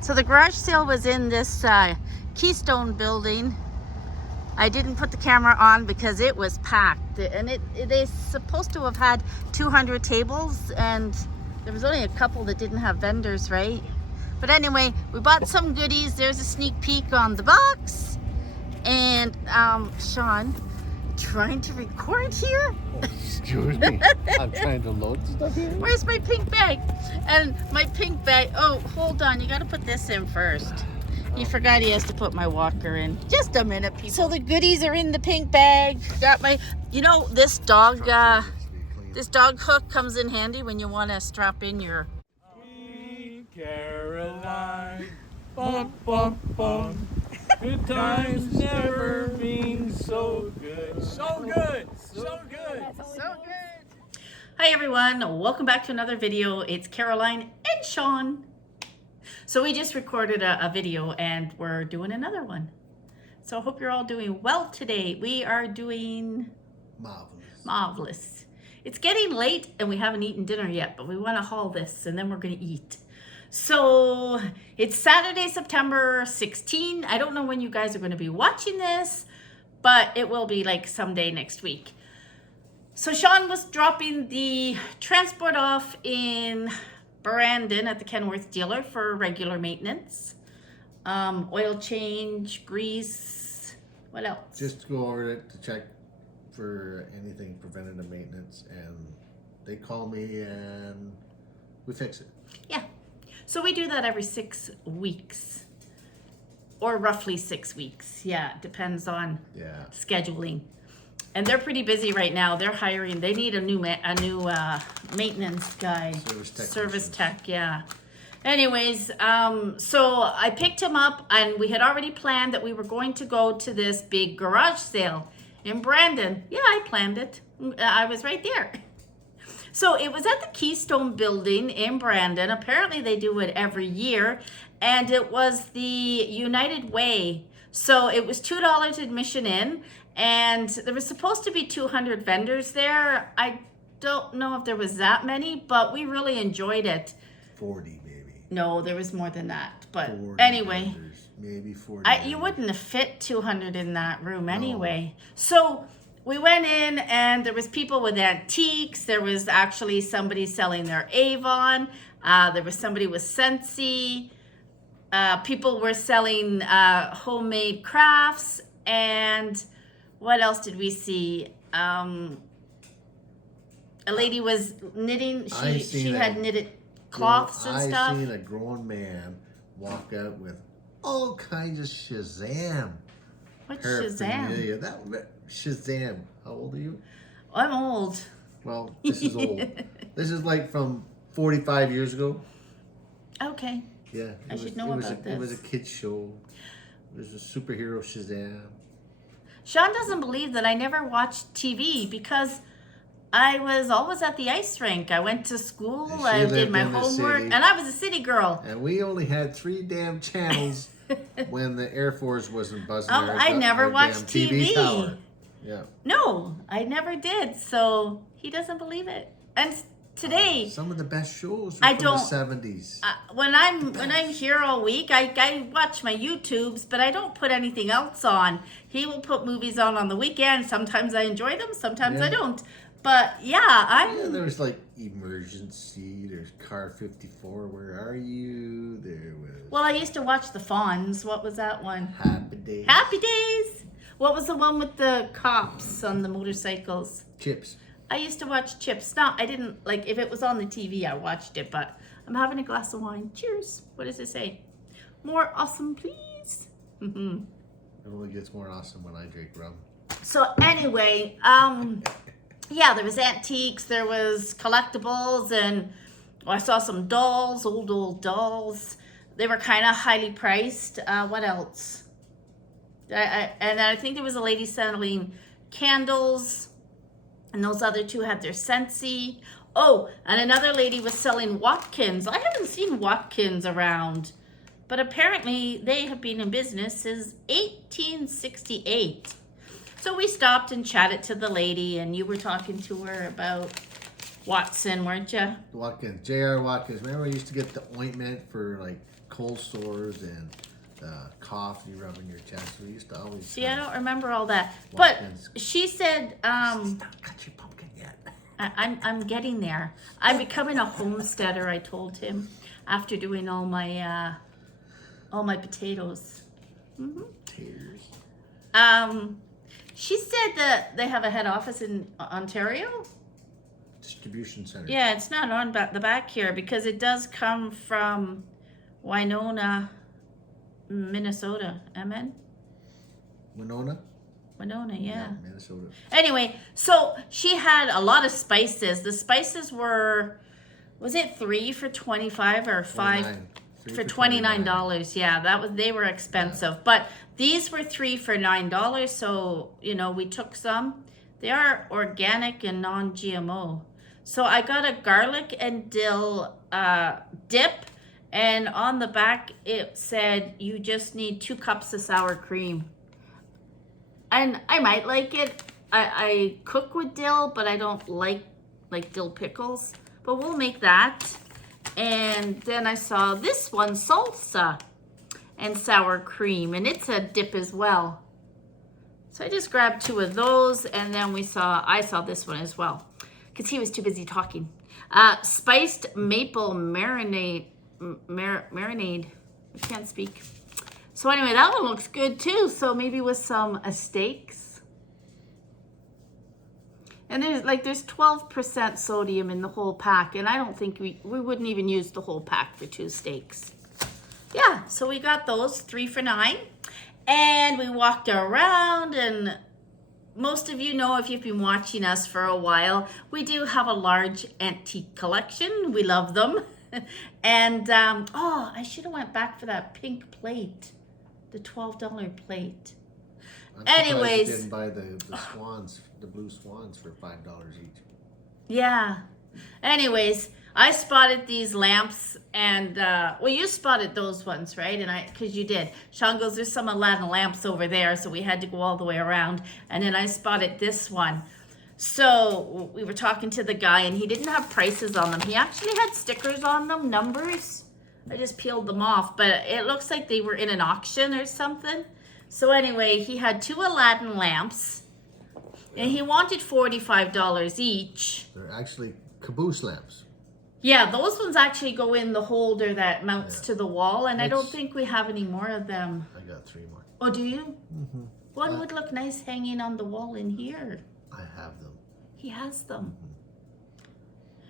So the garage sale was in this Keystone building. I didn't put the camera on because it was packed, and they're supposed to have had 200 tables, and there was only a couple that didn't have vendors, right? But anyway, we bought some goodies. There's a sneak peek on the box. And Sean, trying to record here? Oh, excuse me. I'm trying to load stuff here. Where's my pink bag? And my pink bag, oh, hold on, you gotta put this in first. He forgot he has to put my walker in. Just a minute, people. So the goodies are in the pink bag. Got my, you know, this dog hook comes in handy when you want to strap in your... Sweet Caroline, bum, bum, bum. Good times never been so good. So good, so good. So good. Hi everyone, welcome back to another video. It's Caroline and Sean. So we just recorded a video and we're doing another one. So I hope you're all doing well today. We are doing marvelous. It's getting late and we haven't eaten dinner yet, but we want to haul this and then we're going to eat. So it's Saturday, September 16. I don't know when you guys are going to be watching this, but it will be like someday next week. So Sean was dropping the transport off in Brandon at the Kenworth dealer for regular maintenance. Oil change, grease, what else? Just go over it to check for anything preventative maintenance, and they call me and we fix it. Yeah. So we do that every 6 weeks, or roughly 6 weeks. Yeah, it depends on scheduling. And they're pretty busy right now. They're hiring. They need a new maintenance guy, service tech. Yeah. Anyways, so I picked him up, and we had already planned that we were going to go to this big garage sale in Brandon. Yeah, I planned it. I was right there. So it was at the Keystone building in Brandon. Apparently they do it every year, and it was the United Way. So it was $2 admission in, and there was supposed to be 200 vendors there. I don't know if there was that many, but we really enjoyed it. 40 maybe. No, there was more than that. But anyway, vendors, maybe 40. You wouldn't have fit 200 in that room anyway. No. So we went in and there was people with antiques. There was actually somebody selling their AVON. There was somebody with Scentsy. People were selling homemade crafts. And what else did we see? A lady was knitting. She had knitted cloths and stuff. I seen a grown man walk out with all kinds of Shazam. What's Shazam? Shazam. How old are you? I'm old. Well, this is old. This is like from 45 years ago. Okay. Yeah. I should know about this. It was a kid's show. There's a superhero Shazam. Sean doesn't believe that I never watched TV because I was always at the ice rink. I went to school, I did my homework, and I was a city girl. And we only had 3 damn channels when the Air Force wasn't buzzing. Oh, I never watched TV. Tower. Yeah. No, I never did. So he doesn't believe it. And today, some of the best shows were from the 70s. When I'm here all week, I watch my YouTubes, but I don't put anything else on. He will put movies on the weekend. Sometimes I enjoy them, sometimes I don't. But yeah, there was like Emergency. There's Car 54. Where are you? There was. Well, I used to watch the Fonz. What was that one? Happy Days. Happy Days. What was the one with the cops on the motorcycles? Chips. I used to watch Chips. No, I didn't, like, if it was on the TV, I watched it, but I'm having a glass of wine. Cheers. What does it say? More awesome, please. It only gets more awesome when I drink rum. So anyway, yeah, there was antiques, there was collectibles, and I saw some dolls, old dolls. They were kind of highly priced. What else? And I think there was a lady selling candles. And those other two had their Scentsy. Oh, and another lady was selling Watkins. I haven't seen Watkins around, but apparently they have been in business since 1868. So we stopped and chatted to the lady, and you were talking to her about Watson, weren't you? Watkins, J.R. Watkins. Remember, we used to get the ointment for like cold sores and cough you rub in your chest. We used to always. See, I don't remember all that. Watkins. But she said, Don't cut your pumpkin yet. I'm getting there. I'm becoming a homesteader, I told him, after doing all my potatoes. Mm-hmm. Tears. She said that they have a head office in Ontario. Distribution center. Yeah, it's not on the back here because it does come from Winona, Minnesota. Amen? Winona, yeah. Minnesota. Anyway, so she had a lot of spices. The spices were, was it 3 for $25 or 5 for $29? Yeah, they were expensive. Yeah. But these were 3 for $9. So, we took some. They are organic and non-GMO. So I got a garlic and dill dip, and on the back it said you just need 2 cups of sour cream. And I might like it. I cook with dill, but I don't like dill pickles. But we'll make that. And then I saw this one, salsa and sour cream, and it's a dip as well. So I just grabbed 2 of those, and then I saw this one as well, because he was too busy talking. Spiced maple marinade. I can't speak. So anyway, that one looks good too. So maybe with some steaks. And there's 12% sodium in the whole pack, and I don't think we wouldn't even use the whole pack for 2 steaks. Yeah, so we got those 3 for $9. And we walked around, and most of you know, if you've been watching us for a while, we do have a large antique collection. We love them. And, I should have went back for that pink plate, the $12 plate. Anyways. You didn't buy the swans, the blue swans for $5 each. Yeah. Anyways, I spotted these lamps, and you spotted those ones, right? And because you did. Sean goes, there's some Aladdin lamps over there, so we had to go all the way around. And then I spotted this one. So we were talking to the guy, and he didn't have prices on them. He actually had stickers on them, numbers. I just peeled them off, but it looks like they were in an auction or something. So anyway, he had 2 Aladdin lamps, and he wanted $45 each. They're actually caboose lamps. Yeah, those ones actually go in the holder that mounts to the wall, and I don't think we have any more of them. I got 3 more. Oh, do you? Mm-hmm. One would look nice hanging on the wall in here. I have them. He has them. Mm-hmm.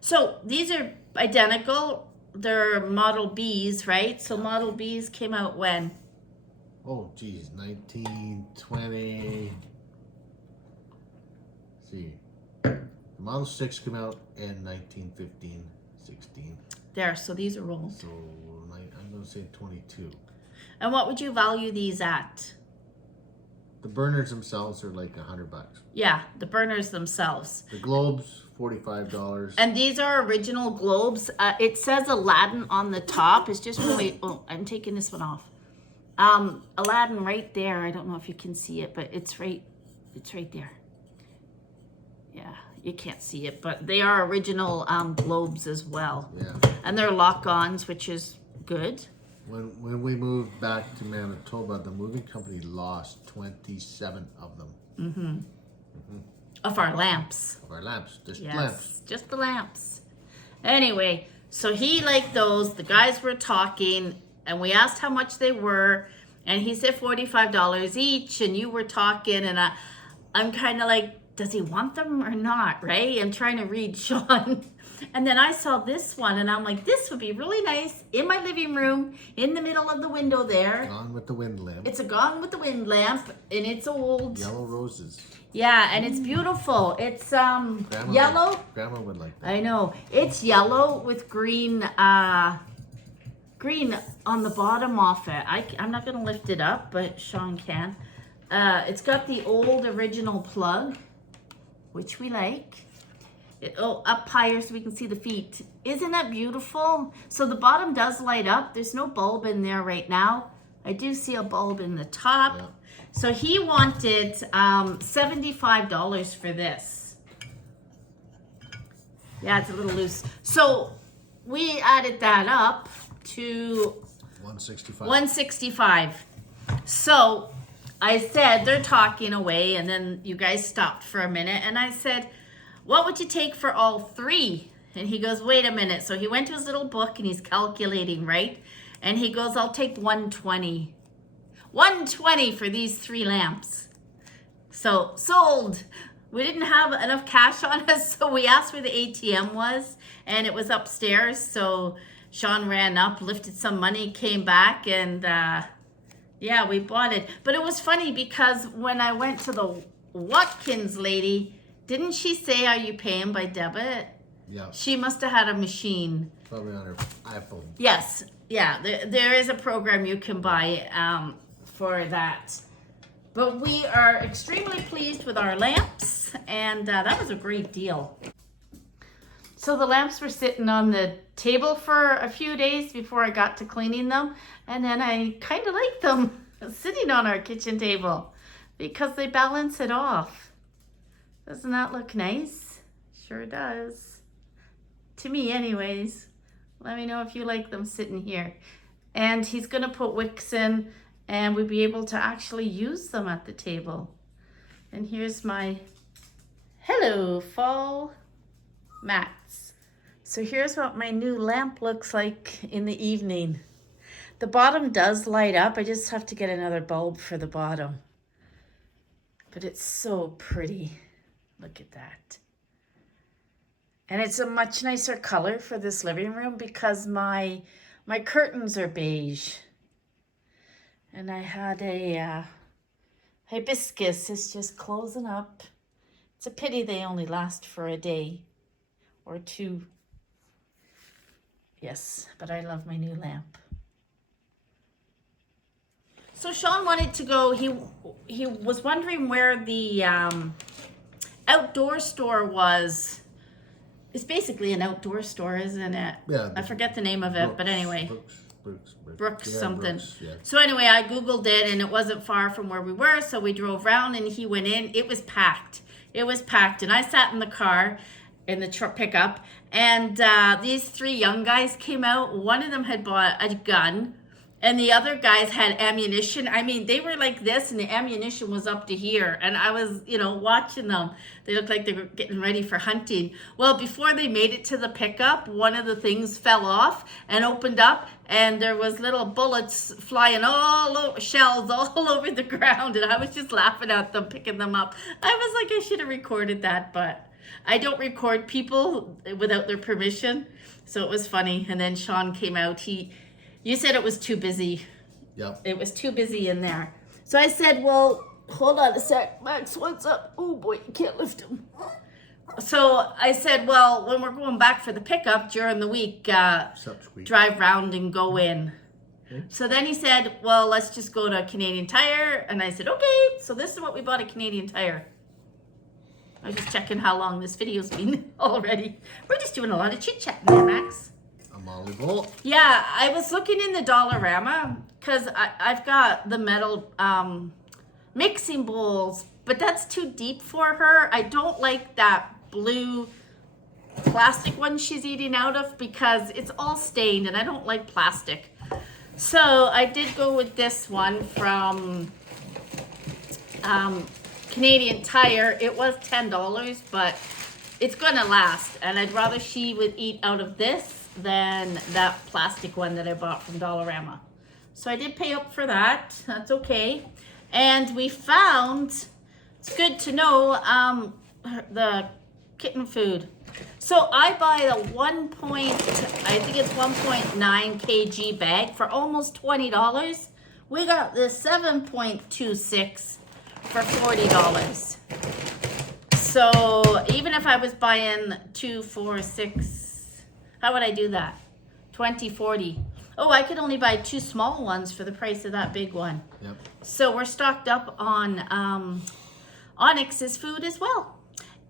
So these are identical. They're Model Bs, right? So Model Bs came out when? Oh, geez, 1920. Let's see. The Model 6 came out in 1915, 16. There, so these are old. So I'm going to say 22. And what would you value these at? The burners themselves are like $100. Yeah, the burners themselves. The globes, $45. And these are original globes. It says Aladdin on the top. It's just really, I'm taking this one off. Aladdin right there. I don't know if you can see it, but it's right there. Yeah, you can't see it, but they are original globes as well. Yeah. And they're lock-ons, which is good. When we moved back to Manitoba, the moving company lost 27 of them. Mm-hmm. Mm-hmm. Of our lamps. Of our lamps. Just yes, lamps. Just the lamps. Anyway, so he liked those. The guys were talking, and we asked how much they were, and he said $45 each, and you were talking, and I'm kind of like, does he want them or not, right? I'm trying to read Sean. And then I saw this one, and I'm like, this would be really nice in my living room, in the middle of the window there. Gone with the Wind lamp. It's a Gone with the Wind lamp, and it's old. Yellow roses. Yeah, and it's beautiful. It's yellow. Grandma would like that. I know. It's yellow with green green on the bottom off it. I'm not going to lift it up, but Sean can. It's got the old original plug, which we like. Up higher so we can see the feet. Isn't that beautiful? So the bottom does light up. There's no bulb in there right now. I do see a bulb in the top. Yeah. So he wanted $75 for this. Yeah, it's a little loose. So we added that up to 165. 165. So I said, they're talking away, and then you guys stopped for a minute, and I said, what would you take for all three? And he goes, wait a minute. So he went to his little book and he's calculating, right? And he goes, I'll take 120. 120 for these 3 lamps. So sold. We didn't have enough cash on us, so we asked where the ATM was, and it was upstairs. So Sean ran up, lifted some money, came back, and yeah, we bought it. But it was funny because when I went to the Watkins lady, didn't she say, are you paying by debit? Yeah. She must have had a machine. Probably on her iPhone. Yes. Yeah, there is a program you can buy for that. But we are extremely pleased with our lamps, and that was a great deal. So the lamps were sitting on the table for a few days before I got to cleaning them, and then I kind of like them sitting on our kitchen table because they balance it off. Doesn't that look nice? Sure does. To me anyways. Let me know if you like them sitting here. And he's gonna put wicks in, and we'll be able to actually use them at the table. And here's my Hello Fall mats. So here's what my new lamp looks like in the evening. The bottom does light up. I just have to get another bulb for the bottom. But it's so pretty. Look at that. And it's a much nicer color for this living room because my curtains are beige. And I had a hibiscus is just closing up. It's a pity they only last for a day or two. Yes, but I love my new lamp. So Sean wanted to go, he was wondering where the outdoor store was. It's basically an outdoor store, isn't it? Yeah. I forget the name of it, but anyway. Brooks Yeah, something. Brooks, yeah. So anyway, I Googled it and it wasn't far from where we were. So we drove around and he went in. It was packed. It was packed. And I sat in the car in the truck pickup. And these 3 young guys came out. One of them had bought a gun. And the other guys had ammunition. I mean, they were like this and the ammunition was up to here. And I was, watching them. They looked like they were getting ready for hunting. Well, before they made it to the pickup, one of the things fell off and opened up. And there was little bullets flying shells all over the ground. And I was just laughing at them, picking them up. I was like, I should have recorded that. But I don't record people without their permission. So it was funny. And then Sean came out. You said it was too busy. Yep. It was too busy in there. So I said, well, hold on a sec. Max, what's up? Oh, boy, you can't lift him. So I said, well, when we're going back for the pickup during the week, drive round and go in. Okay. So then he said, well, let's just go to Canadian Tire. And I said, okay. So this is what we bought at Canadian Tire. I was just checking how long this video's been already. We're just doing a lot of chit-chatting there, Max. Yeah, I was looking in the Dollarama because I've got the metal mixing bowls, but that's too deep for her. I don't like that blue plastic one she's eating out of because it's all stained and I don't like plastic. So I did go with this one from Canadian Tire. It was $10, but it's gonna last, and I'd rather she would eat out of this than that plastic one that I bought from Dollarama. So I did pay up for that. That's okay. And we found, it's good to know, the kitten food. So I buy the 1.9 kg bag for almost $20. We got the 7.26 for $40. So even if I was buying 2, 4, 6, how would I do that? 20, 40. Oh, I could only buy 2 small ones for the price of that big one. Yep. So we're stocked up on Onyx's food as well.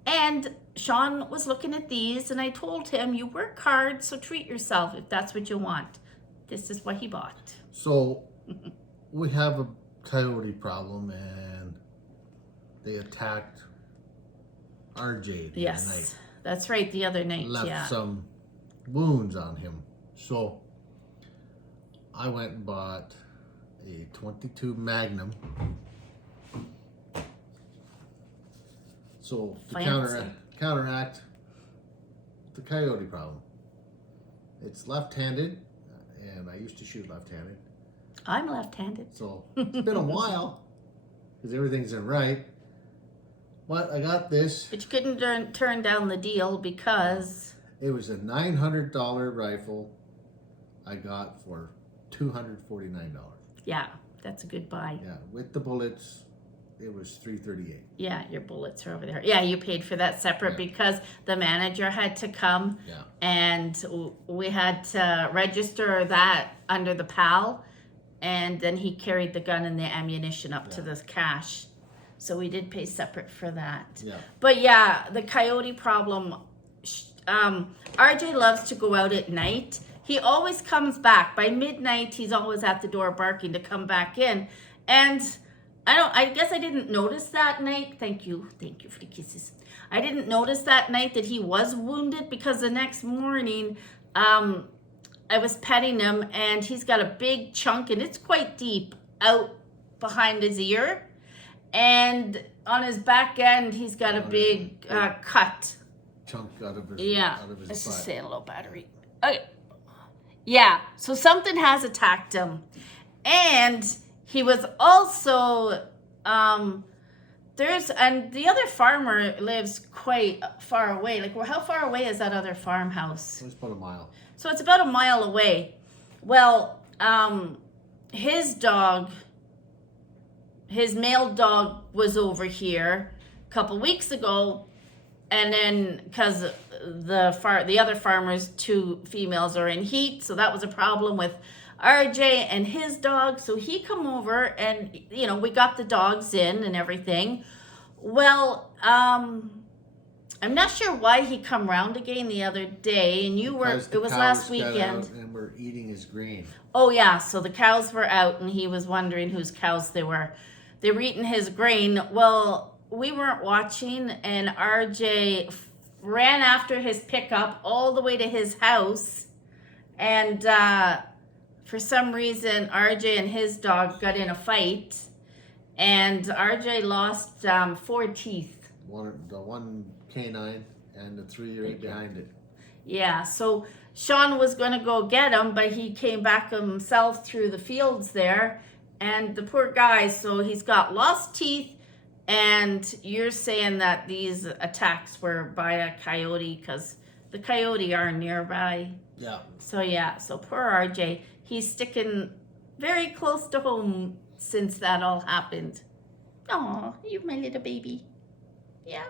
And Sean was looking at these and I told him, you work hard, so treat yourself if that's what you want. This is what he bought. So we have a coyote problem and they attacked RJ the other night. that's right. The other night, left yeah. some wounds on him. So I went and bought a 22 Magnum. So to Fancy. counteract the coyote problem. It's left-handed, and I used to shoot left-handed. I'm left-handed. So it's been a while because everything's in right. But I got this. But you couldn't turn down the deal because... It was a $900 rifle I got for $249. Yeah, that's a good buy. Yeah, with the bullets, it was $338. Yeah, your bullets are over there. Yeah, you paid for that separate because the manager had to come and we had to register that under the PAL, and then he carried the gun and the ammunition up to the cache. So we did pay separate for that. Yeah. But yeah, the coyote problem, RJ loves to go out at night. He always comes back. By midnight, he's always at the door barking to come back in. And I guess I didn't notice that night. Thank you for the kisses. I didn't notice that night that he was wounded because the next morning, I was petting him and he's got a big chunk, and it's quite deep, out behind his ear. And on his back end, he's got a big cut. Chunk out of his Let's butt. just say a low battery. Okay. Yeah, so something has attacked him. And he was also, and the other farmer lives quite far away. Like, well, how far away is that other farmhouse? It's about a mile. So it's about a mile away. Well, his dog, his male dog was over here a couple weeks ago, and then because the other farmer's 2 females are in heat, so that was a problem with RJ and his dog. So he come over and, we got the dogs in and everything. Well, I'm not sure why he come round again the other day, and it was last weekend. And we're eating his grain. Oh yeah, so the cows were out and he was wondering whose cows they were. They were eating his grain. Well, we weren't watching, and RJ ran after his pickup all the way to his house, and for some reason RJ and his dog got in a fight, and RJ lost 4 teeth. The one canine and the 3 right behind it. Yeah, so Sean was going to go get him, but he came back himself through the fields there. And the poor guy, so he's got lost teeth, and you're saying that these attacks were by a coyote because the coyote are nearby. Yeah. So poor RJ, he's sticking very close to home since that all happened. Oh, you're my little baby. Yeah.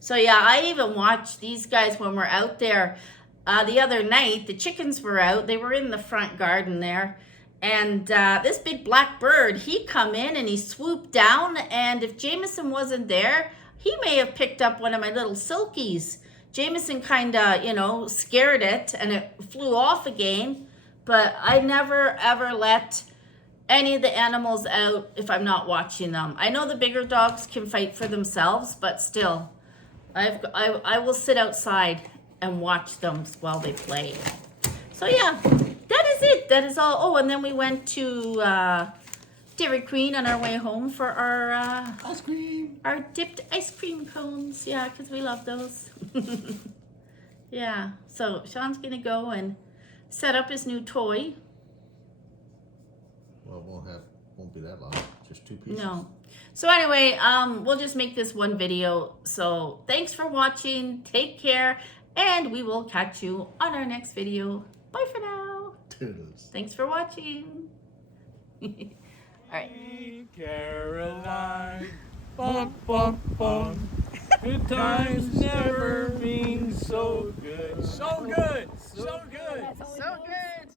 So yeah, I even watched these guys when we're out there. The other night, the chickens were out. They were in the front garden there. And this big black bird, he come in and he swooped down. And if Jameson wasn't there, he may have picked up one of my little silkies. Jameson kind of, scared it and it flew off again. But I never, ever let any of the animals out if I'm not watching them. I know the bigger dogs can fight for themselves, but still, I will sit outside and watch them while they play. So yeah, that is it. That is all. Oh, and then we went to Dairy Queen on our way home for our ice cream. Our dipped ice cream cones. Yeah, because we love those. Yeah. So Sean's gonna go and set up his new toy. Well, won't be that long. Just 2 pieces. No. So anyway, we'll just make this one video. So thanks for watching. Take care, and we will catch you on our next video. Bye for now. Toodles. Thanks for watching. All right. Caroline, bum bum bum. Good times never been so good. So good. So good. So good.